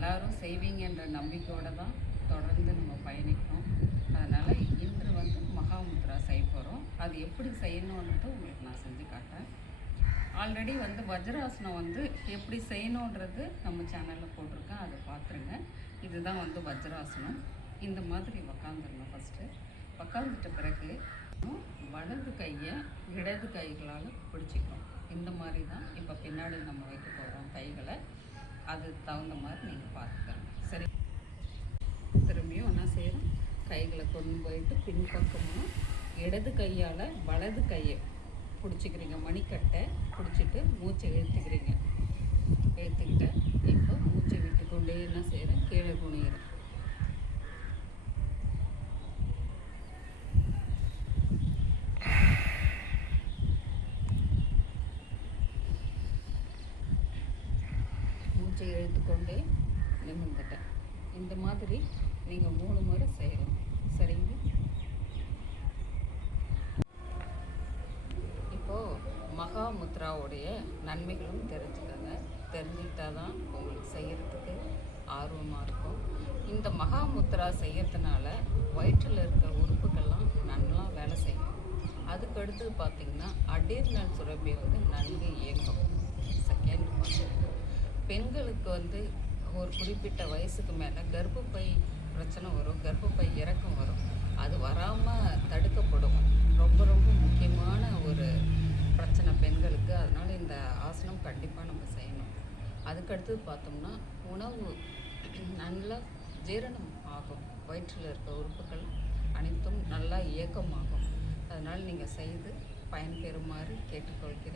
எல்லோரும் செய்வீங்கன்ற நம்பிக்கையோடு தான் தொடர்ந்து நம்ம பயணிக்கிறோம். அதனால் இன்று மகாமுத்ரா செய்ய போகிறோம். அது எப்படி செய்யணுன்றதை உங்களுக்கு நான் செஞ்சு காட்டுறேன். ஆல்ரெடி வஜ்ராசனம் எப்படி செய்யணுன்றது நம்ம சேனலில் போட்டிருக்கேன், அதை பார்த்துருங்க. இதுதான் வஜ்ராசனம். இந்த மாதிரி உக்காந்துடணும். ஃபஸ்ட்டு உக்காந்துட்ட பிறகு வலது கையை இடது கைகளால் பிடிச்சிக்கணும். இந்த மாதிரி தான் இப்போ பின்னாடி நம்ம வைக்க போகிறோம் கைகளை. அது தகுந்த மாதிரி நீங்கள் பார்த்துக்கணும். சரி, திரும்பியும் என்ன செய்யணும், கைகளை கொண்டு போயிட்டு பின்பக்கமாக இடது கையால் வலது கையை பிடிச்சிக்கிறீங்க. மணிக்கட்டை பிடிச்சிட்டு மூச்சை இழுத்துக்கிறீங்க. இழுத்துக்கிட்ட இப்போ மூச்சை விட்டு கொண்டே என்ன செய்கிறேன், கீழே குனிகிறேன். மூச்சை இழுத்துக்கொண்டே நிமிர்ந்துட்டேன். இந்த மாதிரி நீங்கள் 3 முறை செய்யலாம். சரிங்க. இப்போது மகாமுத்ராவுடைய நன்மைகளும் தெரிஞ்சுக்கோங்க. தெரிஞ்சுக்கிட்டால் தான் உங்களுக்கு செய்கிறதுக்கு ஆர்வமாக இருக்கும். இந்த மகாமுத்ரா செய்கிறதுனால வயிற்றில் இருக்க உறுப்புகள்லாம் நல்லா வேலை செய்யும். அதுக்கடுத்து பார்த்திங்கன்னா அடீர்னல் சுரப்பி நன்கு இயங்கும். செகண்ட் பெண்களுக்கு ஒரு குறிப்பிட்ட வயசுக்கு மேலே கர்ப்பப்பை பிரச்சனை வரும், கர்ப்பப்பை இறக்கம் வரும். அது வராமல் தடுக்கப்படும். ரொம்ப ரொம்ப முக்கியமான ஒரு பிரச்சனை பெண்களுக்கு. அதனால் இந்த ஆசனம் கண்டிப்பாக நம்ம செய்யணும். அதுக்கடுத்து பார்த்தோம்னா உணவு நல்லா ஜீரணம் ஆகும். வயிற்றில் இருக்க உறுப்புகள் அனைத்தும் நல்லா இயக்கமாகும். அதனால் நீங்கள் செய்து பயன்பெறுமாறு கேட்டுக்கொள்கிறேன்.